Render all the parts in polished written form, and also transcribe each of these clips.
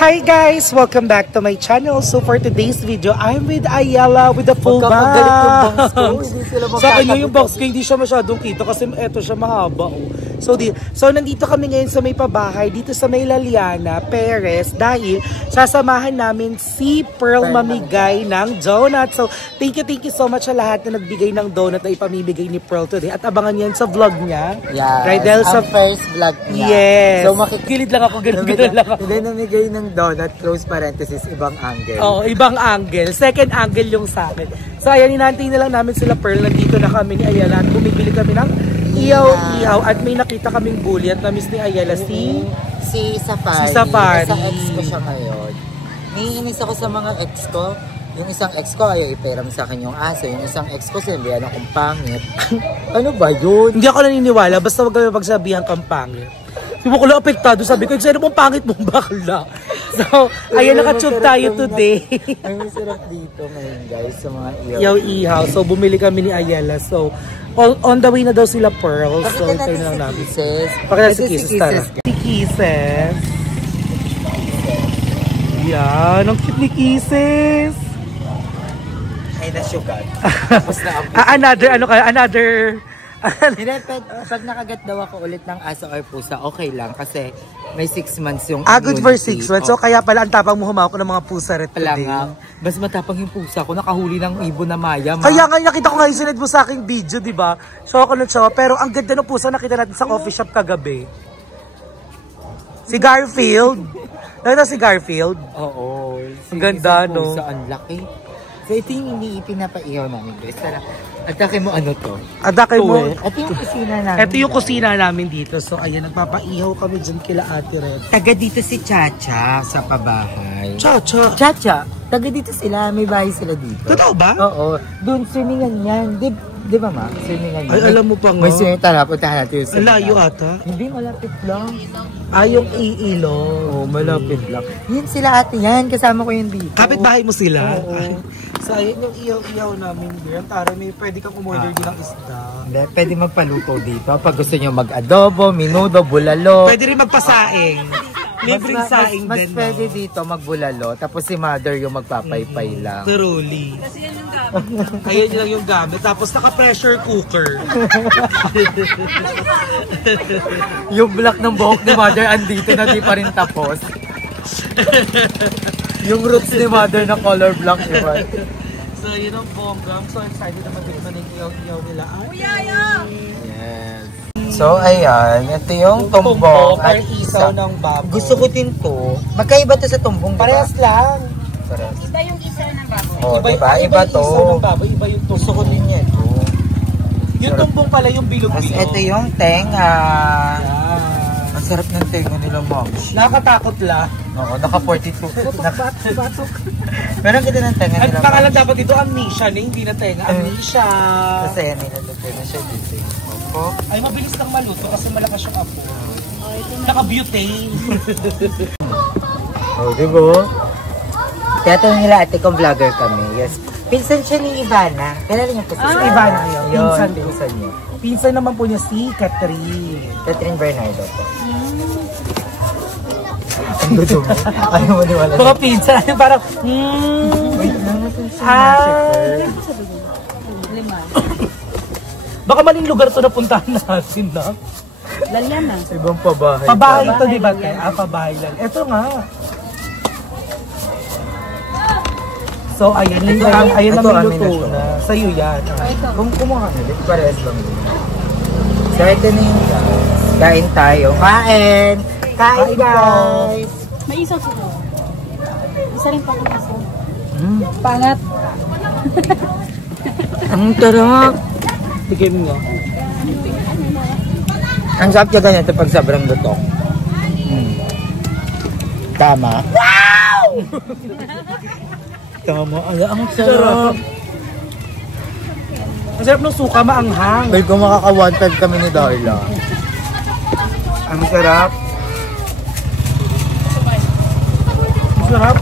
Hi guys! Welcome back to my channel. So for today's video, I'm with Ayala with the full box. Sa kanya yung box ko, hindi siya masyadong kita kasi eto siya mahaba. So nandito kami ngayon sa may pabahay, dito sa may Laliana, Perez, dahil sasamahan namin si Pearl mamigay ng donut. So thank you so much sa lahat na nagbigay ng donut na ipamimigay ni Pearl today. At abangan yan sa vlog niya. Yes, right, dahil sa first vlog niya. Yes. So makikilid lang ako, ganun lang ako. Hindi namigay ng donut, close parenthesis, ibang angle. Oo, ibang angle. Second angle yung sa akin. So ayan, hinantay na lang namin sila Pearl. Nandito na kami ni Ayala at bumibili kami ng ihaw-ihaw. At may nakita kaming bully at na-miss ni Ayala si Safari. Si Safari. Sa ex ko siya ngayon. Naiinis ako sa mga ex ko. Yung isang ex ko ayaw iperam sa akin yung aso. Yung isang ex ko sindihan akong pangit. Ano ba yun? Hindi ako naniniwala. Basta wag kami pagsabihan kang pangit. Yung ko lang apektado, sabi ko, sino mong pangit mong bakla? So, ayan, nakatube tayo today. Ay, masarap dito ngayon guys, sa mga ihaw-ihaw. So, bumili kami ni Ayala. So, on the way na daw sila Pearl. So, ito na lang namin. Pakita si Kisses. Tara. Si Kisses. Yan, ang cute ni Kisses. Ay, na-sugar. Another... Pag nakagat daw ako ulit ng aso or pusa, okay lang kasi may 6 months yung good for 6 months. So kaya pala ang tapang mo humawak ng mga pusa rin today. Mas matapang yung pusa ko, nakahuli ng ibon na maya. Kaya nga nakita ko nga yung sinad mo sa aking video, di ba? So ako nun siya. Pero ang ganda ng pusa nakita natin sa coffee shop kagabi. Si Garfield. Nakita si Garfield? Oo. Ang ganda, no? Pusa, ang laki. So ito yung pinapaihaw namin guys. Tara, atake mo ano to? Atake mo? Ito yung kusina namin. Ito yung kusina namin dito. So ayan, nagpapaihaw kami dyan kila Ate Red. Taga dito si Chacha sa pabahay. Chacha? Chacha. Taga dito sila, may bahay sila dito. Totoo ba? Oo. Doon swimingan yan. Di ba ma? Swimingan yan. Ay, alam mo pa nga. May swimming, tara, puntahan natin yung layo ata? Hindi, malapit lang. Yung iilo. Oo, malapit lang. Yan sila ate yan. Kasama ko yun dito. Kapit bahay mo sila? Oo. So ayun yung ihaw-ihaw namin girl. Tara, may pwede kang umorder din ng isda. Hindi, pwede magpaluto dito. Pag gusto nyo mag-adobo, minudo, bulalo. Pwede rin magpasaing. Libreng saing mas din. Mas pwede dito magbulalo. Tapos si mother yung magpapaypay lang. Truly. Kasi yan yung gamit. Ayan lang yung gamit. Tapos naka-pressure cooker. Yung black ng buhok ni mother andito na di pa rin tapos. Yung roots ni mother na color black, diba? So yun ang bongga. I'm so excited naman din man yung ihaw nila. Yes. So ayan, ito yung tumbong at isaw ng baboy. Gusto ko din to. Magkaiba to sa tumbong, diba? Parehas lang. Parehas. Iba yung isaw ng baboy. Oh, diba? Iba to. Isaw ng baboy, iba yung tumbong. Gusto ko din yan. Yung tumbong pala yung bilog-bilog. Tapos ito yung tenga. Ang sarap ng tenga nila, moms. Nakakatakot lang. Oo, naka-42. Batok. Meron kita ng tenga nila. At pangalan dapat dito, amnesia na, hindi na tenga. Amnesia. Kasi yan, nilalagay na siya dito. Ay, mabilis lang maluto kasi malakas yung apo. Naka-butane. Oh, diba? Kaya ito nila ate kong vlogger kami. Yes. Pinsan siya ni Ivana. Kailan niya po si Ivana yun. Pinsan niya. Pinsan naman po niya si Catherine. Catherine Bernardo po. Ang dudo mo. Ayaw mo niwala. Mga pinsan. Parang, Wait lang natin siya. Baka maling lugar to na puntahan natin na. Laliana. Ibang pabahay. Pabahay ito, di ba? Pabahay lang. Ito nga. So, ayan na may luto na. Sa'yo yan. Kung kumuha ka na, parehas lang din. So, ito na yung kain tayo. Kain! Kain, guys! May isaw sila. Isa rin pa kung isaw. Pangat. Ang tarap! Tigim nga. Ang sarap niya ganito pag sobrang luto. Tama. Wow! Tama. Ang sarap. Ang sarap ng suka, maanghang. Kaya kung makaka-wanted kami ni Darla. Ang sarap. Ang sarap.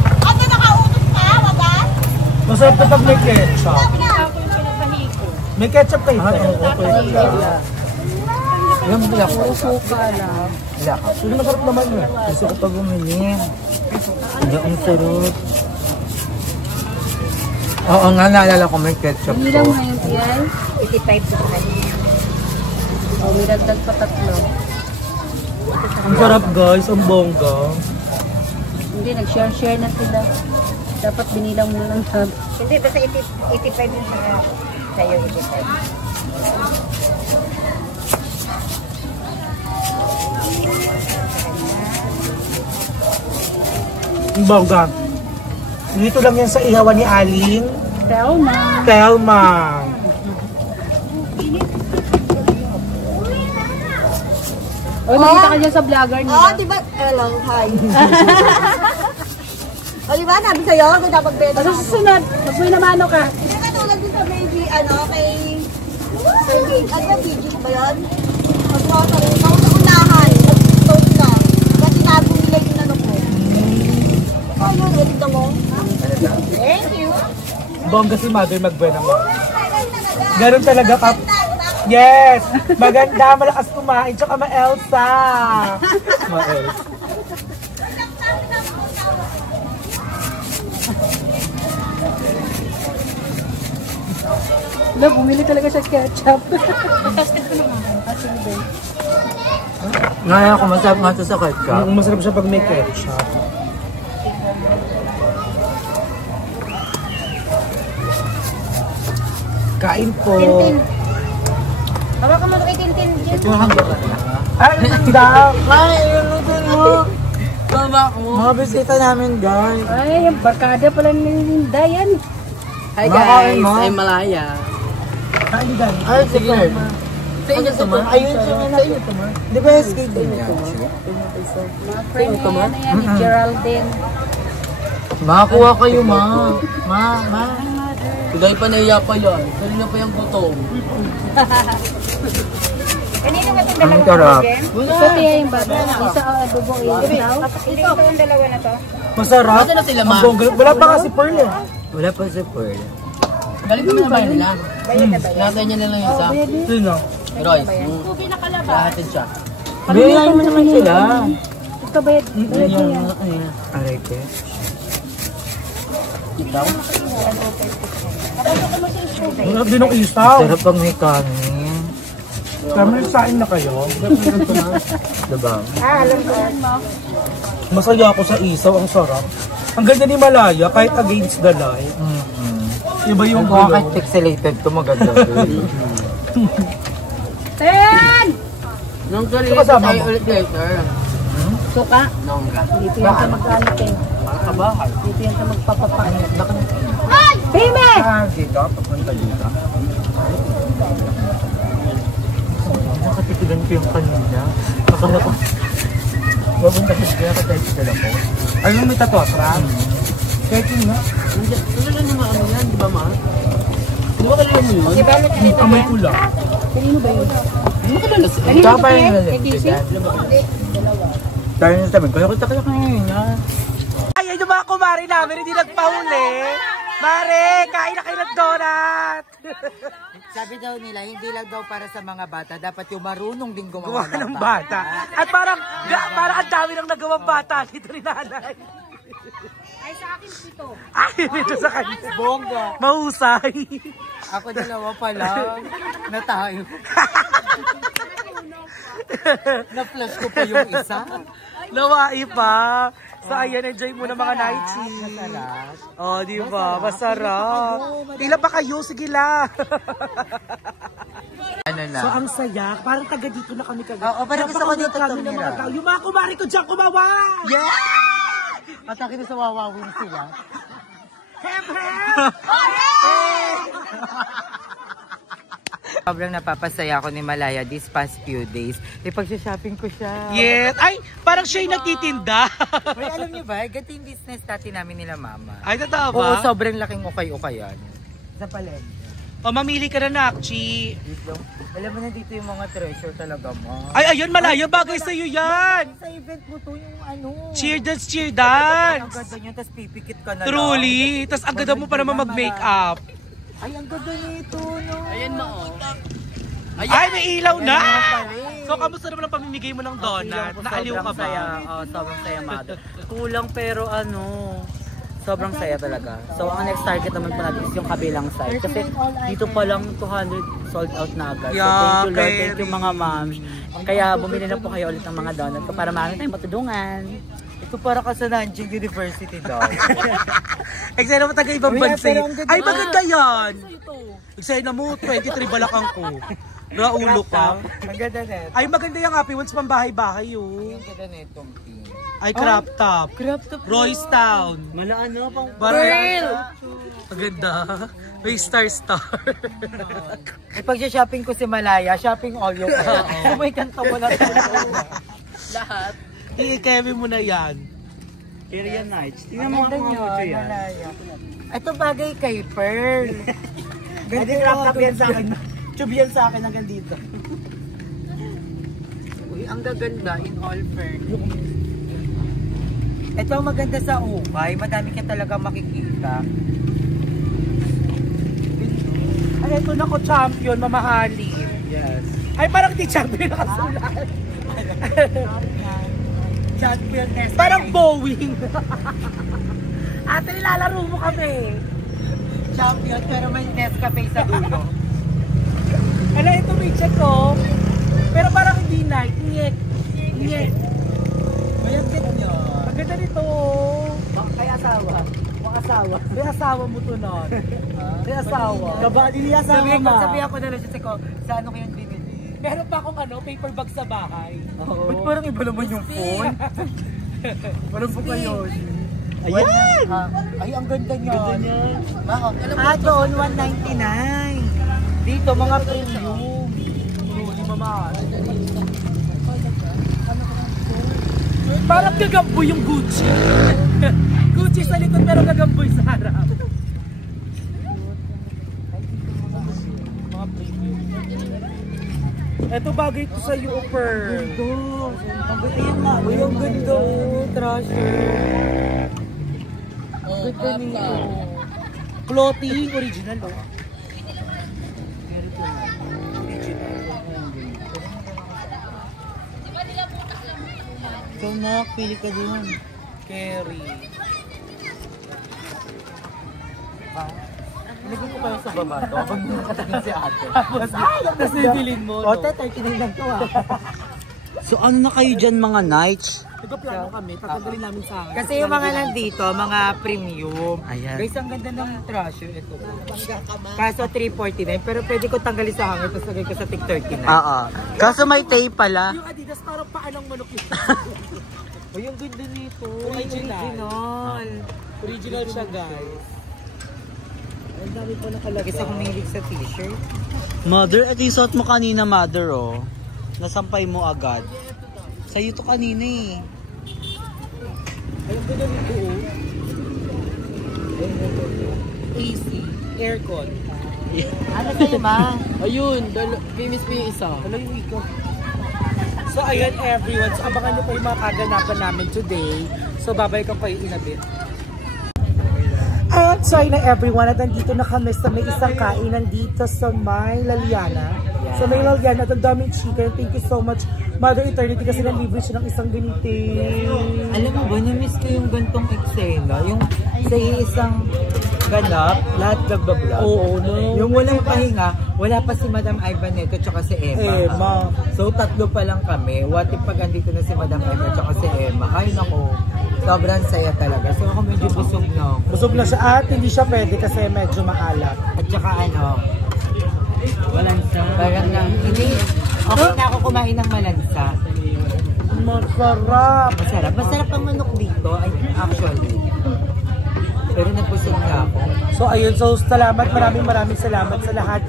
Masarap ito pag may ketchup. May ketchup kayo. Alam mo, Suka lang. Masarap naman yun. Gusto ko pa bumili. Ang sarap. Oo nga, naalala ko may ketchup Hindi ko. lang 90 yan. 85 to 5. Oh, may dagdag pa 3. Ang sarap guys, ang bongga. Hindi, nag-share na sila. Dapat binilang mo lang sabi. Hindi, basta 85 yung sa'yo, 85. Ang bongga. Dito lang yan sa ihawan ni Aling Telma. Telma. Oy, makita ka dyan sa vlogger niya. Oo, diba? Hello, hi. O, diba? Sabi sa'yo, kung dapat benta Ano susunod? Pag may namano ka. Hindi ka tulad din sa baby, kay BG ba yun? Mag-grocery, ako sa unahan, nag-stove na. Kasi nago nila yung ano ko. Oh, yun, ulit mo. Thank you. Bongga si Mother Magbuena mo. Ganun talaga ka. Yes! Maganda, malakas kumain, tsaka ma-Elsa. Ma-Elsa. Wala, bumili talaga siya ketchup. Ngaya ko masarap nga ito sa ketchup. Masarap siya pag may ketchup. Kain po. Tintin. Baka ka mo kay Tintin. Ito yung hanggang na. Ay, tinda! Ay, inutin mo! Tama ko. Mga bisita namin, guys. Ay, yung barkada pala ni Linda yan. Hi Makain guys, mo. I'm Malaya. Kain din. Ay, sige. Sa inyo to ma? Ayun siya nga. Di ba yung skate din yan? Mga friend niya yan, yan, ni Geraldine. Makakuha kayo, ma. Ma. Kudai pa naiya pa yan. Kanina pa yung gutom. Kanino nga itong Ang dalawa sarap. Jen? Isa tiya yung bata. Isa adobo ilaw. Ito itong dalawa na to. Masarap. Nasaan na sila, ma? Ang bongga. Wala pa kasi pearl eh. Wala pa si Pearl. Galing kami na bayan nila. Bayad na ba yan? Nasa niya na lang yung isa. Sino? Royce. Lahatin siya. Bigyan mo naman sila. Ito bayad. Bayad mo yan. Aray ko. Ikaw? Masarap din ang isaw. Sarap pag may kanin. Kami nagsain na kayo. Diba? Alam ko. Masaya ako sa isaw. Ang sarap. Ang ganda ni Malaya kahit against the light. Iba yung Yung mga gulo. pixelated to maganda. Ten! Nung sarili Ito kasama tayo mo? ulit later. Suka. Nongga. Dito yan sa magkano eh. Makabahay. Dito yan sa magpapapain. Baby! Dito, papunta dito. Nakatitigan ko yung kanina. Akala ko. Papunta ko siya katitigan ako. Ay, yung may tatwasran. Kahit yun nga. Ano lang yung ano yan, di ba ma? Di ba kalala mo yun? Amay ulam. Kanino ba yun? Di ba kalala siya? Kanino Tsaka ba pa yung yan? nalagyan. Kaya nyo sabi ko, nakita kayo kanina. Ayan yung mga kumari namin, hindi nagpahuli. Mare, kain na kayo ng donut! Sabi daw nila, hindi lang daw para sa mga bata, dapat yung marunong din gumawa Gumawa ng bata. At parang ang dami nang nagawang bata dito ni nanay. Ay, sa akin ito. Ay, dito sa kanya. Bongga. Mahusay. Ako dalawa pa lang. Na tayo. Na-flash ko pa yung isa. Nawai pa. So ayan, enjoy muna mga Naichi. Masarap. Oh, di ba? Masarap. Tila pa kayo, sige lang. Ano na? So ang saya, parang taga dito na kami kagabi. Oo, parang gusto ko dito kami ng mga tumira. tao. Yung mga kumari ko dyan, kumawa! Yeah! At akin na sa wawawin sila. Sobrang napapasaya ako ni Malaya these past few days. Ipag-shopping ko siya. Yes! Ay, parang siya yung nagtitinda. Uy, alam niyo ba, gati yung business dati namin nila mama. Ay, totoo Oo, ba? sobrang laking ukay-ukayan. Sa palengke. O, mamili ka na, Nakchi. Dito. Alam mo na dito yung mga treasure talaga, ma. Ay, ayun, Malaya, bagay sa'yo yan. Sa event mo to yung ano. Cheer dance, cheer Ang dance. ganda niyo, tapos pipikit ka na Truly. Tapos ang ganda mo pa naman mag-makeup. Ay, ang ganda nito, no? Ayan ma oh. Ay, may ilaw na! So, kamusta naman ang pamimigay mo ng donut? Naaliw ka ba? Sobrang saya, Mother. Kulang pero sobrang saya talaga. So, ang next target naman po natin is yung kabilang side. Kasi dito pa lang 200 sold out na agad. So, thank you Lord, thank you mga moms. Kaya bumili na po kayo ulit ng mga donut ko para marami tayong matulungan. Ito para ka sa Nanjing University daw. Excited mo taga ibang bansa. Ay, maganda yan! Excited na mo, 23 balakang ko. Raulo ka. Ang ganda na ito. Ay, maganda yung Happy Ones pang bahay-bahay yun. Ang ganda na itong pin. Ay, crop top. Crop top. Royce Town. Malaan no, pang Pearl! Maganda. May star. Ay, pag-shopping ko si Malaya, shopping all yung kaya. May kanta mo na lahat. I-kemi mo na yan. Area Nights. Tingnan mo ang mga yan. Ito bagay kay Pearl. Ganda crop top yan sa akin. Tube yan sa akin hanggang dito. Uy, ang gaganda in all fairness. Ito ang maganda sa ukay. Madami ka talaga makikita. Ay, ito na ko champion, mamahali. Yes. Ay, parang di champion nakasulat. Champion S. Parang Boeing. Ate, nilalaro mo kami. Champion pero may Nescafe sa dulo. Ala, ito may check ko. Pero parang hindi night. Nyek. May ang kit nyo. Ang ganda nito. Kay asawa. May asawa mo to nun. May asawa. Kabali niya asawa mo. Sabihan ko na lang siya ko, sa ano ko yung binili? Meron pa akong paper bag sa bahay. Ba't parang iba naman yung phone? Parang po kayo. Ayan! Ay, ang ganda niya. Doon, 199. Dito, mga premium. Hindi mama. Parang gagamboy yung Gucci. Gucci sa likod pero gagamboy sa harap. Mga premium. Ito bagay ito sa iyo, Pearl. Ang ganda yan nga. Uy, ang ganda. Trasher. Ganda nito. Clothing, original oh. So, nakapili ka dun. Carry. Naging ko kayo sa baba to. Pag nakatakin si ate. Tapos nibilin mo. O, 39 lang to So, ano na kayo dyan mga nights? Nagpaplano kami, tatanggalin namin sa akin. Kasi yung mga nandito, mga premium. Ayan. Guys, ang ganda ng trasher ito. Kaso 349, pero pwede ko tanggalin sa hangin, tapos lagay ko sa tig 39. Oo. Kaso may tape pala. Yung Adidas parang paanong manok yun. O, yung ganda nito. Original. Original siya, guys. Ang dami pa nakalagay. Kasi ako mahilig sa t-shirt. Mother, ito yung suot mo kanina, Mother, oh. Nasampay mo agad. Sa'yo to kanina eh. Ayun ko na nito, oh. AC, aircon. Ano sa'yo, ma? Ayun, famous pa yung isa. Ano yung ikaw? So, ayan everyone. So, abangan nyo po yung mga kaganapan namin today. So, babalikan pa yung inabit. At sorry na everyone, at nandito na kami sa may isang kainan dito sa may Laliana. Sa may Laliana, at ang daming chicken. Thank you so much, Mother Eternity, kasi nalibre siya ng isang ganite. Alam mo ba, na-miss ko yung gantong eksena. Yung sa isang ganap, lahat nagbablog. Oo, no. Yung walang pahinga, wala pa si Madam Ivanetto tsaka si Emma. So, tatlo pa lang kami. What if pag andito na si Madam Emma tsaka si Emma? Ay, naku. Sobrang saya talaga. So, ako medyo busog na. Busog na siya at hindi siya pwede kasi medyo maalat. At saka malansa. Parang okay na ako kumain ng malansa. Masarap. Masarap ang manok dito, actually. Pero nagpusog na ako. So ayun, so maraming salamat sa lahat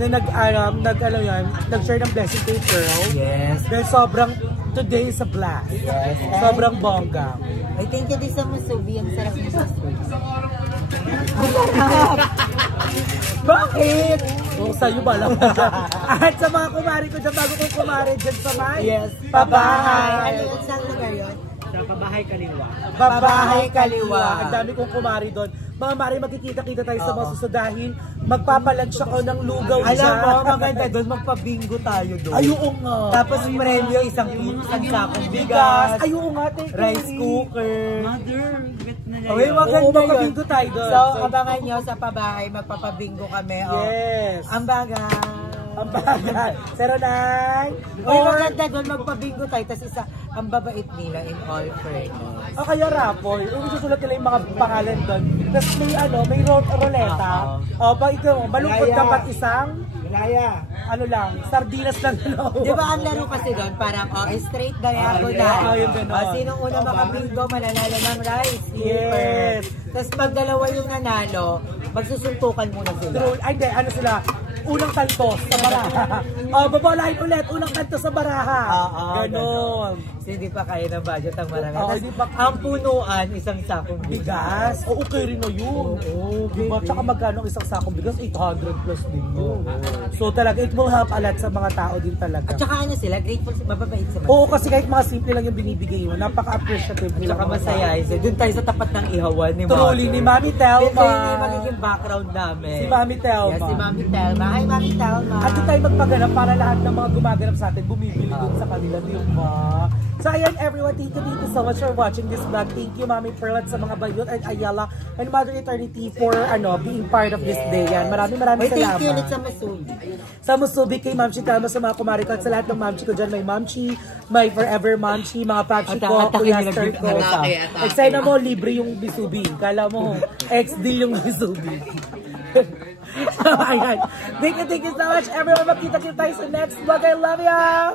na nag-share ng blessing kay Pearl. Yes. Dahil today is a blast. Yes. Sobrang bongga. I thank you din sa Musubi. Ang sarap ng Musubi. Bakit? So, sa'yo ba lang? At sa mga kumari ko dyan, bago kong kumari dyan sa may pabahay. Ano saan lugar yun? Sa Pabahay Kaliwa. Pabahay Kaliwa. Ang dami kong kumari doon. mga mare, magkikita-kita tayo sa mga susunod dahil magpapalunch ako ng lugaw dyan. Alam mo, maganda doon, magpa-bingo tayo doon. Ay, oo nga. Tapos premyo, isang sakong bigas, Ay, oo nga, rice cooker. Mother, bet na niya Okay, yun. maganda Oo, yun. magpabingo tayo doon. So, abangan nyo sa pabahay, magpapabingo kami. Oh. Yes. Ang bagay. Ang bagay. 09. Uy, Or, maganda doon, magpabingo tayo. Tapos isa, ang babait nila in all fairness. o kaya raffle. Yung susulat nila yung mga pangalan doon. Tapos may may roleta. O, pag ikaw, malungkot ka pat isang, ano lang, sardinas lang. Di ba ang laro kasi doon, parang straight diagonal. yung gano'n. Sinong una makabingo, mananalo ng rice. Yes. Tapos pag dalawa yung nanalo, magsusuntukan muna sila. True. Ay, hindi. Ano sila? Unang kanto sa baraha. Babalahin ulit. Unang kanto sa baraha. Ganon. Kasi hindi pa kaya ng budget ang marami. Oo, Tas, hindi pa- ang punuan, isang sakong bigas. Bigas? Oo, okay rin na yun. Oo, diba? Tsaka magkano ang isang sakong bigas? 800 plus din yun. So talaga, it will help a lot sa mga tao din talaga. At saka ano sila, grateful, mababait sila. Oo, kasi kahit mga simple lang yung binibigay mo, napaka-appreciative At nila. saka masaya. Doon tayo sa tapat ng ihawan ni Truly, ni Mami Telma. Ito yung magiging background namin. Si Mami Telma. Yes, si Mami Telma. Hi, Mami Telma. At doon tayo magpaganap para lahat ng mga gumaganap sa atin, bumibili doon sa kanila, di ba? So ayan everyone, thank you so much for watching this vlog. Thank you Mami Pearl at sa mga Bayot and Ayala and Mother Eternity for being part of this day. Yan. Maraming Thank salamat. you ulit sa Masubi. Sa Musubi kay Mamchi Telma, sa mga kumari ko at sa lahat ng Mamchi ko dyan. May Mamchi, may Forever Mamchi, mga Papchi ko, Kuya Star ko. At sana mo, libre yung Bisubi. Kala mo, XD yung Bisubi. So, ayan. Thank you so much everyone. Makita-kita tayo sa next vlog. I love ya!